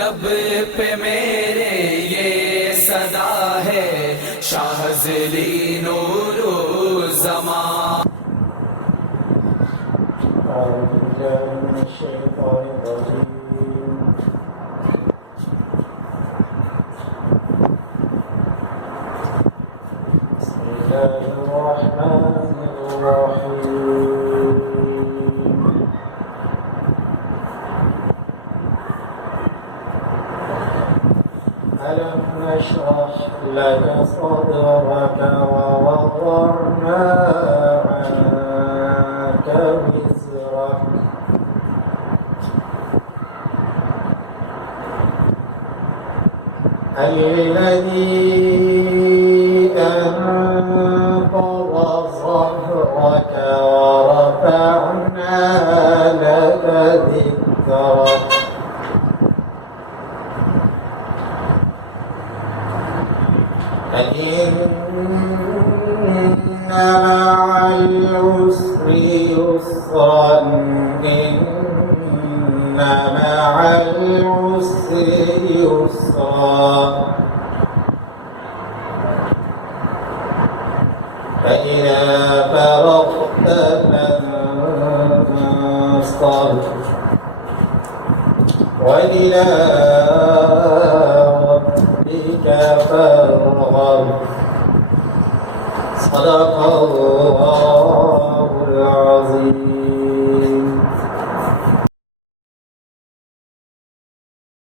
लब पे मेरे ये सदा है शाहज़ली नूरो ज़मा। أعوذ بالله من الشيطان الرجيم. بسم الله الرحمن الرحيم. ألم نشرح لك صدرك ووضعنا عنك وزرك الذي أنقض ظهرك ورفعنا لك ذكرك فإن مع العسر يسرا إن مع العسر يسرا فإذا فرغت فانصب وإلى ربك فارغب. صدق